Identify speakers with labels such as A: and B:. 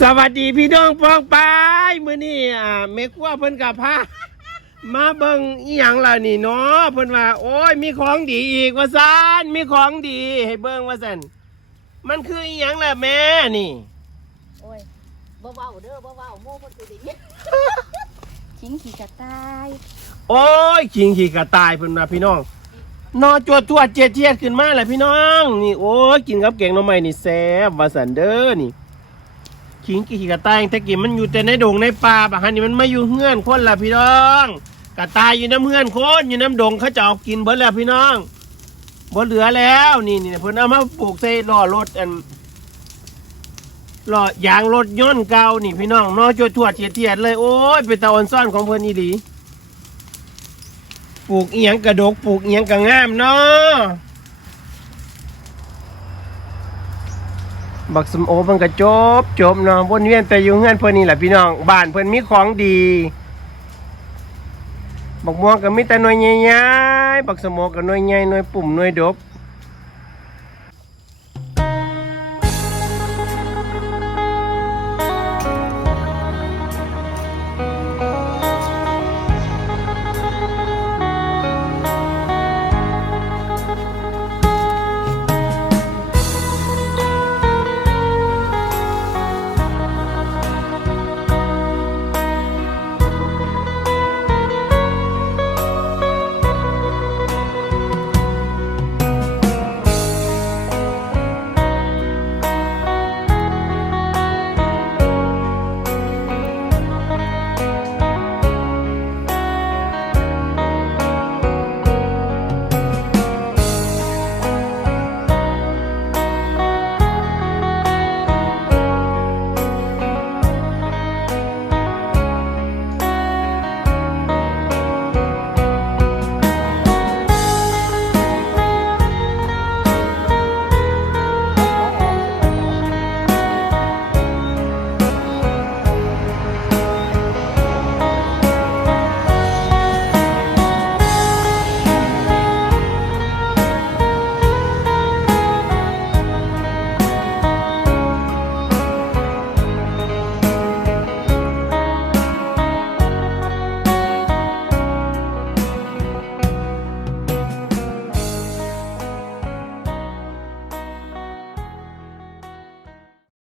A: สวัสดีพี่น้องปองปายมื้อนี้อ่าแม่ครัวเพิ่นกับพามาเบิ่งอีหยังล่ะนี่เนาะเพิ่นว่า โอ้ยมีของดีอีกว่าซั่นมีของดีให้เบิ่งว่าซั่นมันคืออีหยังล่ะแม่นี่
B: โอ้ยบ่เว้าเด้อบ่เว้าโม่คนสิได้ยินขิงขี่กระต่าย
A: โอ้ยขิงขี่กระต่ายเพิ่นว่าพี่น้องนอจวดจวดเจียดเจียดขึ้นมาแหละพี่น้อง นี่โอ้ยกินกับแกงหน่อไม้นี่แซ่บว่าซั่นเด้อนี่ ขิงขี่กระต่ายแต่กี้มันอยู่แต่ในดงในป่าบางฮันนี่มันไมาอยู่เฮือนคนละพี่น้อง กระต่ายอยู่น้ำเฮือนคนอยู่น้ำดงเขาจะเอากินเบิดแล้วพี่น้องบ่เหลือแล้วนี่นี่เพิ่นเอามาปลูกใส่ล้อรถอันล้อยางรถยนเก่านี่พี่น้องนอจวดจวดเจียดเจียดเลยโอ้ยเป็นตาอ่อนซ่อนของเพิ่นอีหลีปลูกเอียงกระดกปลูกเอียงกระงามเนาะ บักสมโอมันก็จบ จบเนาะวนเวียนแต่อยู่เฮือนเพิ่นนี่แหละพี่น้องบ้านเพิ่นมีของดีบักม่วงก็มีแต่หน่วยใหญ่ๆบักสมโอก็หน่วยใหญ่หน่วยปุ่มหน่วยดบ